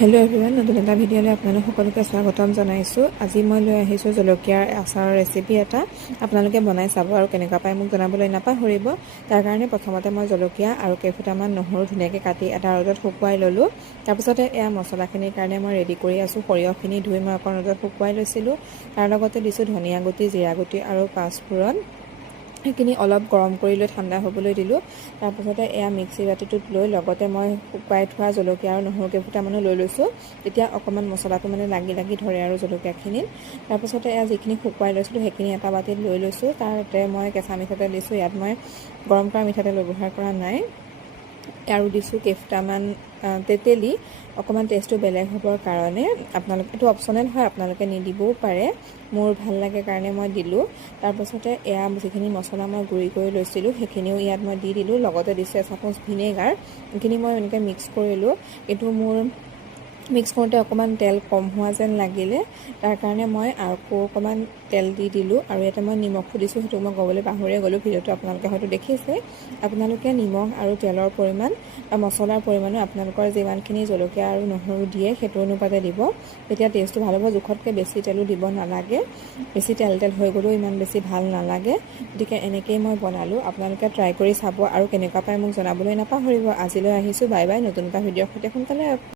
Hello' everyone, নতুন এটা ভিডিঅ'লৈ আপোনালোক সকলোকে স্বাগতম জনাইছোঁ। আজি মই লৈ আহিছোঁ জলকীয়াৰ আচাৰৰ ৰেচিপি এটা। আপোনালোকে বনাই চাব আৰু কেনেকুৱা পায় মোক জনাবলৈ নাপাহৰিব। তাৰ কাৰণে প্ৰথমতে মই জলকীয়া আৰু কেইফুটামান নহৰু ধুনীয়াকৈ কাটি এটা ৰ'দত শুকুৱাই ল'লোঁ। তাৰপিছতে এয়া মছলাখিনিৰ কাৰণে মই ৰেডি কৰি আছোঁ। সৰিয়হখিনি ধুই মই অকণ ৰ'দত শুকুৱাই লৈছিলোঁ। তাৰ লগতে দিছোঁ ধনিয়া গুটি, জিৰা গুটি আৰু পাঁচফোৰণ। সেইখিনি অলপ গৰম কৰি লৈ ঠাণ্ডা হ'বলৈ দিলোঁ। তাৰপিছতে এয়া মিক্সি বাতিটোত লৈ লগতে মই শুকুৱাই থোৱা জলকীয়া আৰু নহৰু কেইফুটামানো লৈ লৈছোঁ। তেতিয়া অকণমান মছলাটো লাগি ধৰে আৰু জলকীয়াখিনিত। তাৰপিছতে এয়া যিখিনি শুকুৱাই লৈছিলোঁ সেইখিনি এটা বাতিত লৈ লৈছোঁ। তাতে মই কেঁচা মিঠাতেল দিছোঁ। ইয়াত মই গৰম কৰা মিঠাতেল ব্যৱহাৰ কৰা নাই। আৰু দিছোঁ কেইফুটামান তেতেলী, অকণমান টেষ্টটো বেলেগ হ'বৰ কাৰণে। আপোনালোকে এইটো অপশ্যনেল হয়, আপোনালোকে নিদিবও পাৰে। মোৰ ভাল লাগে কাৰণে মই দিলোঁ। তাৰপাছতে এয়া যিখিনি মছলা মই গুড়ি কৰি লৈছিলোঁ সেইখিনিও ইয়াত মই দি দিলোঁ। লগতে দিছোঁ এচামুচ ভিনেগাৰ। এইখিনি মই এনেকৈ মিক্স কৰিলোঁ। কিন্তু মোৰ মিক্স কৰোঁতে অকণমান তেল কম হোৱা যেন লাগিলে, তাৰ কাৰণে মই আকৌ অকণমান তেল দি দিলোঁ। আৰু ইয়াতে মই নিমখো দিছোঁ, সেইটো মই ক'বলৈ পাহৰিয়ে গ'লোঁ। ভিডিঅ'টো আপোনালোকে হয়তো দেখিছে। আপোনালোকে নিমখ আৰু তেলৰ পৰিমাণ বা মছলাৰ পৰিমাণো আপোনালোকৰ যিমানখিনি জলকীয়া আৰু নহৰু দিয়ে সেইটো অনুপাতে দিব। তেতিয়া টেষ্টটো ভাল হ'ব। জোখতকৈ বেছি তেলো দিব নালাগে। বেছি তেল হৈ গ'লেও ইমান বেছি ভাল নালাগে। গতিকে এনেকৈয়ে মই বনালোঁ। আপোনালোকে ট্ৰাই কৰি চাব আৰু কেনেকুৱা পায় মোক জনাবলৈ নাপাহৰিব। আজিলৈ আহিছোঁ, বাই বাই। নতুন এটা ভিডিঅ'ৰ সৈতে সোনকালে